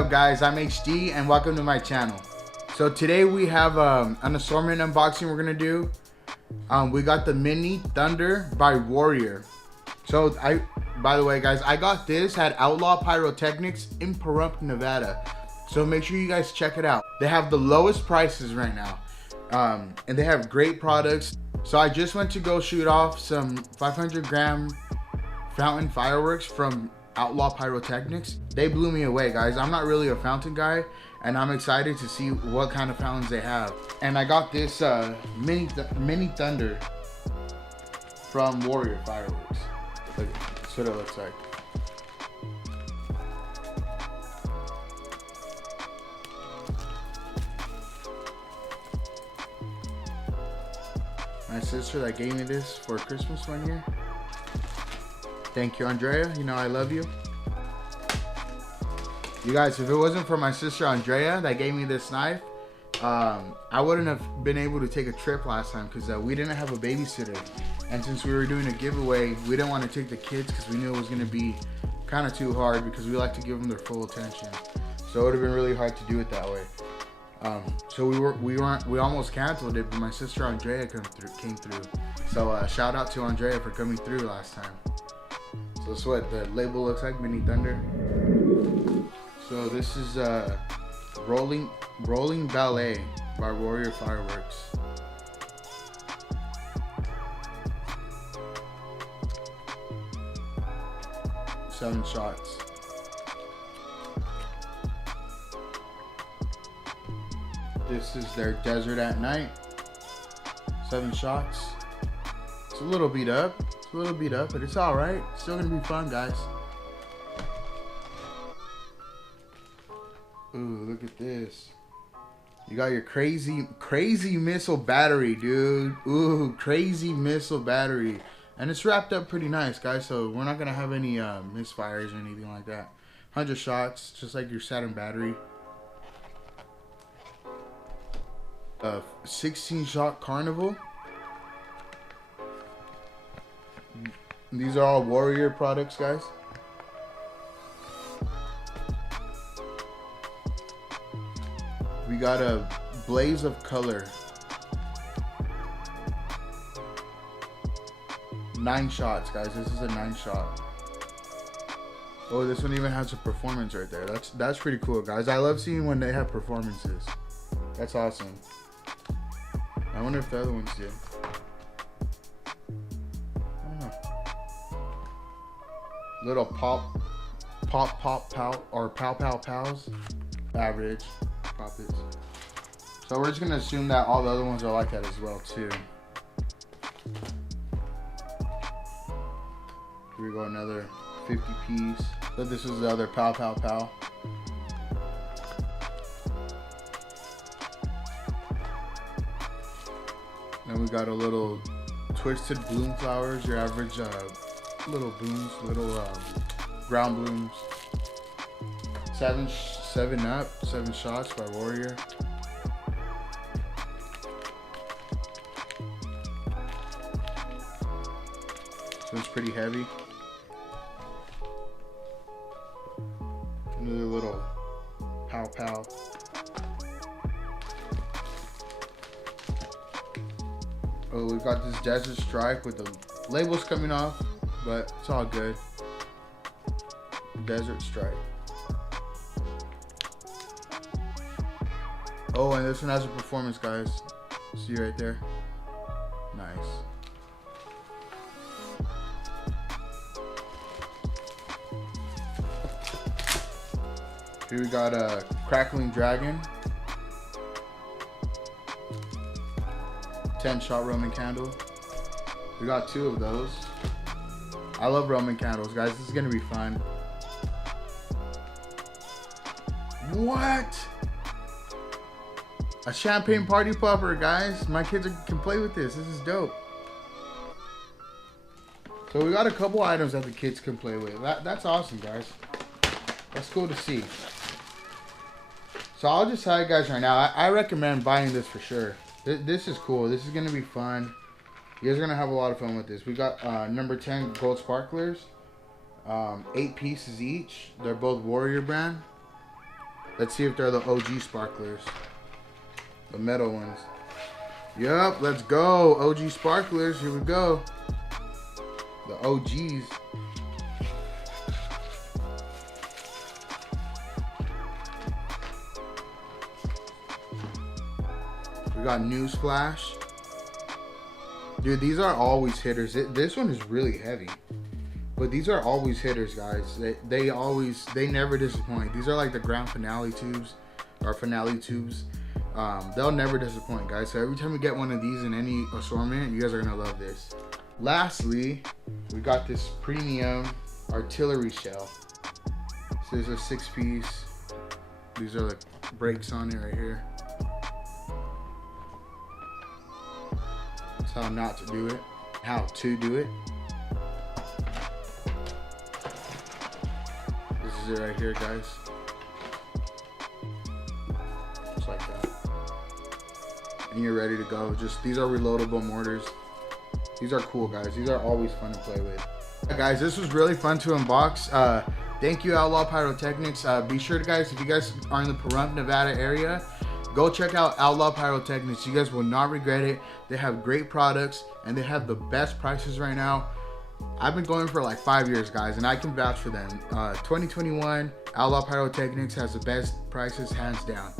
up guys, I'm HD and welcome to my channel. So today we have an assortment unboxing we're gonna do. We got the Mini Thunder by Warrior. So by the way guys, I got this at Outlaw Pyrotechnics in Pahrump, Nevada. So make sure you guys check it out. They have the lowest prices right now. And they have great products. So I just went to go shoot off some 500 gram fountain fireworks from Outlaw Pyrotechnics. They blew me away guys. I'm not really a fountain guy and I'm excited to see what kind of fountains they have. And I got this Mini Thunder from Warrior Fireworks. Look, that's what it looks like. My sister that gave me this for Christmas one year. Thank you, Andrea. You know I love you. You guys, if it wasn't for my sister Andrea that gave me this knife, I wouldn't have been able to take a trip last time because we didn't have a babysitter. And since we were doing a giveaway, we didn't want to take the kids because we knew it was going to be kind of too hard because we like to give them their full attention. So it would have been really hard to do it that way. So we almost canceled it, but my sister Andrea came through. So shout out to Andrea for coming through last time. So that's what the label looks like, Mini Thunder. So this is Rolling Ballet by Warrior Fireworks. Seven shots. This is their Desert at Night. 7 shots. It's a little beat up. But it's alright. Still gonna be fun, guys. Ooh, look at this. You got your crazy missile battery, dude. Ooh, crazy missile battery. And it's wrapped up pretty nice, guys. So we're not gonna have any misfires or anything like that. 100 shots, just like your Saturn battery. 16 shot Carnival. These are all Warrior products, guys. We got a Blaze of Color. 9 shots, guys. This is a 9 shot. Oh, this one even has a performance right there. That's pretty cool, guys. I love seeing when they have performances. That's awesome. I wonder if the other ones did. Little pow, or pows. Average. Profits. So we're just gonna assume that all the other ones are like that as well too. Here we go, another 50 piece. So this is the other pow. Then we got a little Twisted Bloom Flowers, your average little blooms, little ground blooms. 7 shots by Warrior. So it's pretty heavy. Another little pow. Oh, we've got this Desert Strike with the labels coming off, but it's all good. Desert Strike. Oh, and this one has a performance, guys. See right there? Nice. Here we got a Crackling Dragon. 10 shot Roman candle. We got 2 of those. I love Roman candles, guys. This is gonna be fun. What? A champagne party popper, guys. My kids can play with this. This is dope. So we got a couple items that the kids can play with. That's awesome, guys. That's cool to see. So I'll just tell you guys right now, I recommend buying this for sure. This is cool. This is going to be fun. You guys are going to have a lot of fun with this. We got number 10 gold sparklers. 8 pieces each. They're both Warrior brand. Let's see if they're the OG sparklers. The metal ones. Yup, let's go. OG sparklers, here we go. The OGs. We got Newsflash. Dude, these are always hitters. This one is really heavy. But these are always hitters, guys. They never disappoint. These are like the grand finale tubes, or finale tubes. They'll never disappoint, guys. So every time we get one of these in any assortment, you guys are gonna love this. Lastly, we got this premium artillery shell. So this is a 6-piece. These are the brakes on it right here. That's how not to do it. How to do it. This is it right here, guys. Just like that. And you're ready to go. Just, these are reloadable mortars. These are cool, guys. These are always fun to play with. Yeah, guys, this was really fun to unbox. Thank you, Outlaw Pyrotechnics. Be sure to, guys, if you guys are in the Pahrump, Nevada area, go check out Outlaw Pyrotechnics. You guys will not regret it. They have great products and they have the best prices right now. I've been going for like 5 years, guys, and I can vouch for them. 2021, Outlaw Pyrotechnics has the best prices, hands down.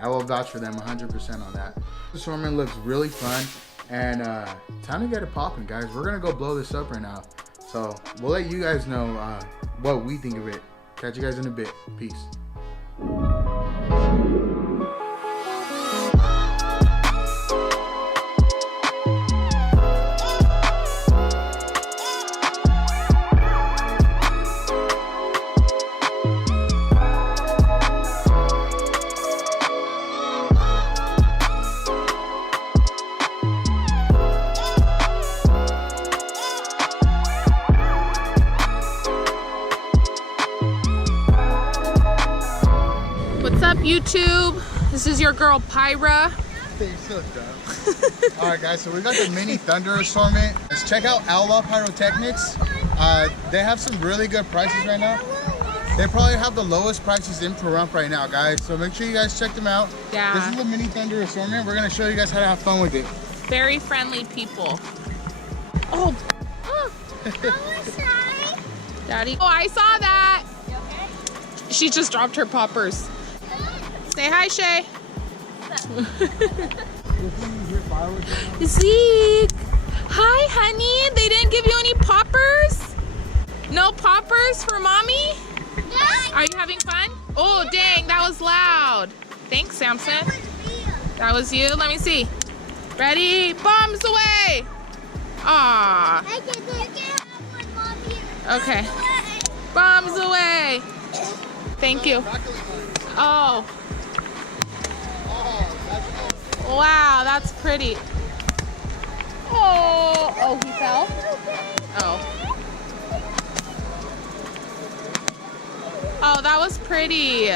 I will vouch for them 100% on that. This assortment looks really fun, and time to get it popping, guys. We're gonna go blow this up right now. So we'll let you guys know what we think of it. Catch you guys in a bit. Peace. YouTube, this is your girl Pyra. You're so dumb. Alright, guys, so we got the mini thunder assortment. Let's check out Outlaw Pyrotechnics. They have some really good prices right now. They probably have the lowest prices in Pahrump right now, guys. So make sure you guys check them out. Yeah. This is the mini thunder assortment. We're gonna show you guys how to have fun with it. Very friendly people. Oh. Daddy. Oh, I saw that. You okay? She just dropped her poppers. Say hi, Shay. Zeke. Hi, honey. They didn't give you any poppers? No poppers for mommy? Are you having fun? Oh, dang, that was loud. Thanks, Samson. That was you? Let me see. Ready? Bombs away. Aw. Okay. Bombs away. Thank you. Oh. Wow, that's pretty. Oh, oh, he fell? Oh. Oh, that was pretty.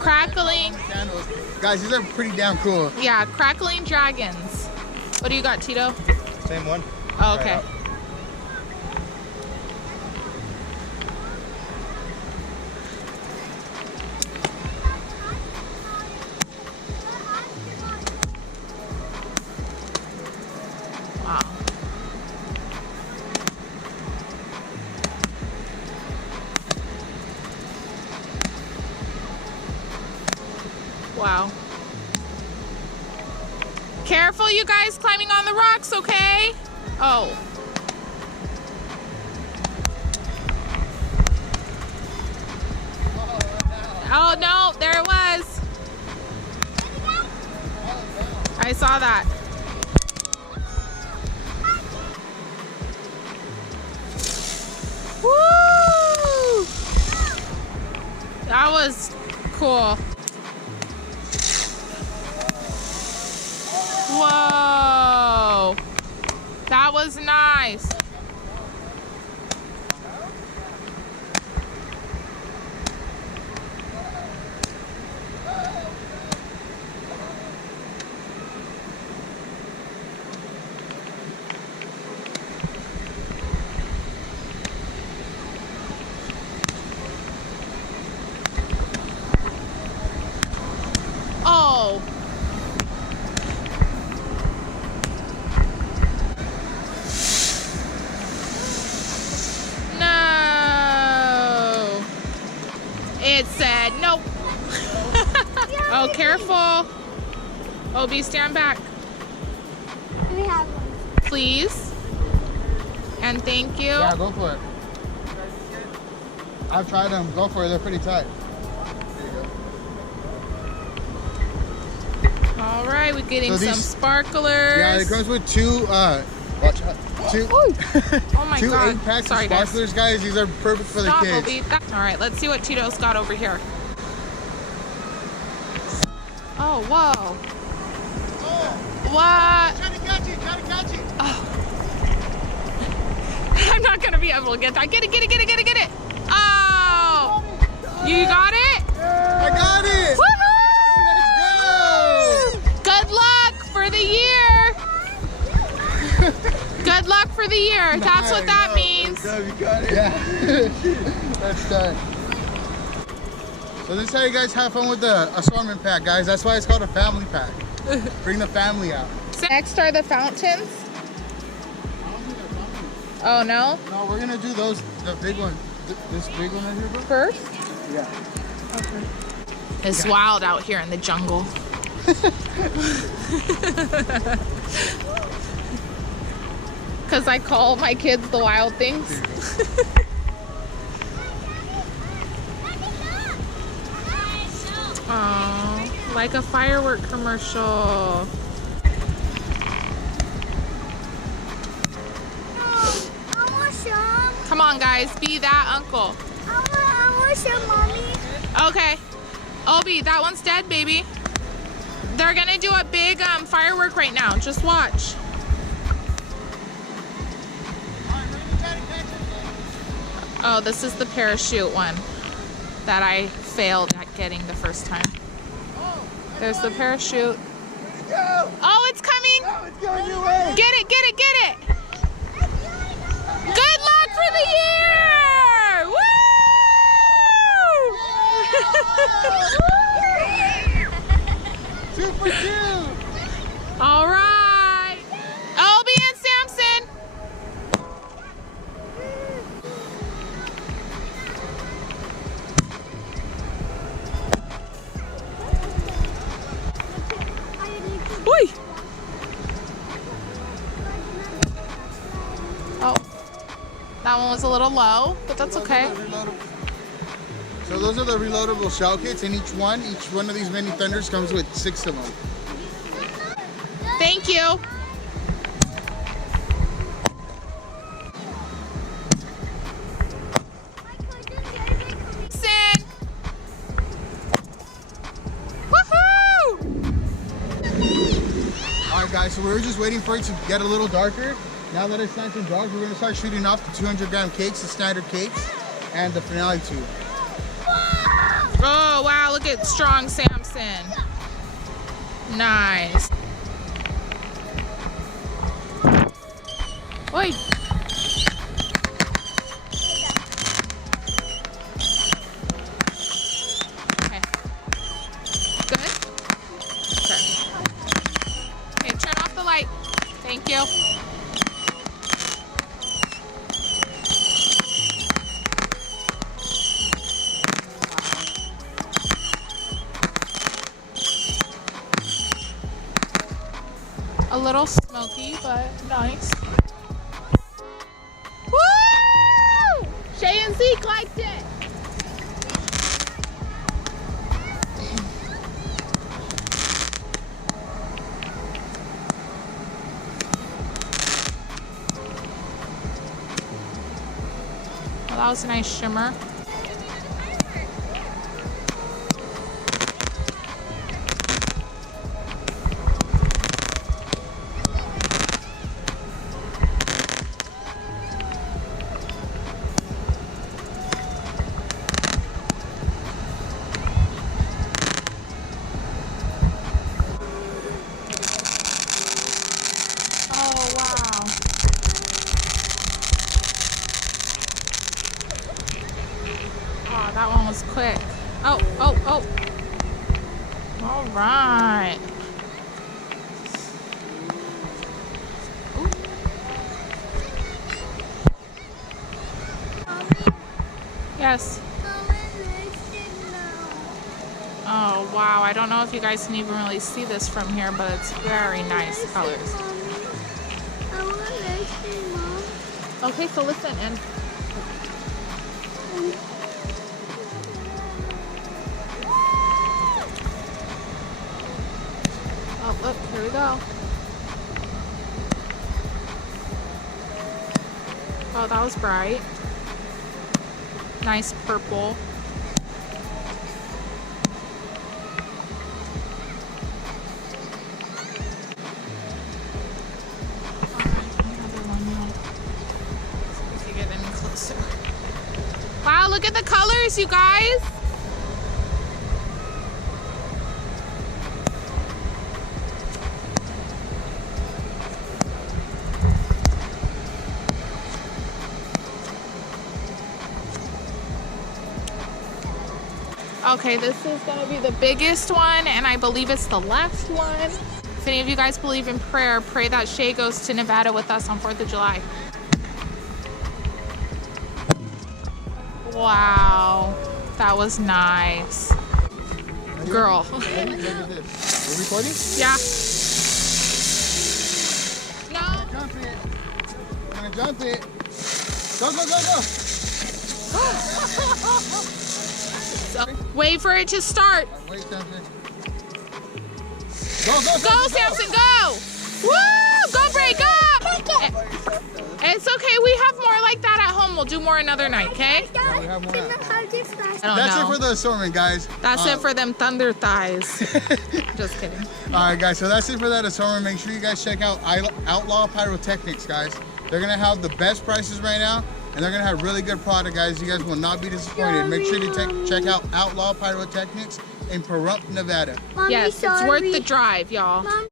Crackling. Guys, these are pretty damn cool. Yeah, crackling dragons. What do you got, Tito? Same one. Oh, okay. Wow. Careful, you guys, climbing on the rocks, okay? Oh. Oh, no, there it was. I saw that. Woo! That was cool. Whoa, that was nice. Oh, careful. Obi, stand back. We have one. Please. And thank you. Yeah, go for it. I've tried them. Go for it. They're pretty tight. There you go. All right, we're getting So some sparklers. Yeah, it comes with two. Watch out. Two. Oh my two God. 8-packs Sorry, of sparklers, guys. These are perfect for Stop, the kids. Obi. All right, let's see what Tito's got over here. Oh, whoa. What? Try to catch it. Try to catch it. Oh. I'm not gonna be able to get that. Get it, get it, get it, get it, get it. Oh. You got it? I got it. Woohoo! Let's go. Good luck for the year. Good luck for the year. That's what that means. You got it. Yeah. That's done. So this is how you guys have fun with the assortment pack, guys. That's why it's called a family pack. Bring the family out. Next are the fountains. Oh no? No, we're gonna do those, the big one. This big one right here, bro? First? Yeah. Okay. It's wild out here in the jungle. Because I call my kids the wild things. Oh, like a firework commercial. I want some. Come on, guys, be that uncle. I want some, Mommy. Okay. Obi, that one's dead, baby. They're gonna do a big firework right now. Just watch. Oh, this is the parachute one that I failed at getting the first time. There's the parachute. Oh, it's coming. It's going your way. Get it, get it, get it. Good luck for the year. Woo! 2 for 2. All right. Obi and Samson. Oi. Oh, that one was a little low, but that's okay. So those are the reloadable shell kits, and each one of these mini thunders comes with 6 of them. Thank you. Sin. Woohoo! All right, guys. So we were just waiting for it to get a little darker. Now that it's nice and dark, we're gonna start shooting off the 200-gram cakes, the standard cakes, and the finale tube. Oh, wow, look at strong Samson. Nice. Oi. Okay. Good? Okay. Okay, turn off the light. Thank you. A little smoky, but nice. Woo! Shay and Zeke liked it. Well, that was a nice shimmer. That one was quick. Oh, oh, oh. All right. Ooh. Yes. Oh. Oh, wow. I don't know if you guys can even really see this from here, but it's very nice colors. I want lakey, Mom. Okay, so listen, and oh, look, here we go. Oh, that was bright. Nice purple. Wow, look at the colors, you guys. Okay, this is gonna be the biggest one, and I believe it's the last one. If any of you guys believe in prayer, pray that Shay goes to Nevada with us on 4th of July. Wow, that was nice. Girl. Ready? Look at this. We're recording? Yeah. No. Jump it. We're gonna jump it. Go, go, go, go. So, wait for it to start. Wait, Samson. Go, go, go. Go, Samson, go. Woo! Go, Bray, go. It's okay. We have more like that at home. We'll do more another night, okay? Yeah, we have more. I don't That's know. it for the assortment, guys. That's it for them thunder thighs. Just kidding. All right, guys. So that's it for that assortment. Make sure you guys check out Outlaw Pyrotechnics, guys. They're gonna have the best prices right now, and they're gonna have really good product, guys. You guys will not be disappointed. Make sure to check out Outlaw Pyrotechnics in Pahrump, Nevada. Mommy, Yes, it's sorry. worth the drive, y'all. Mom,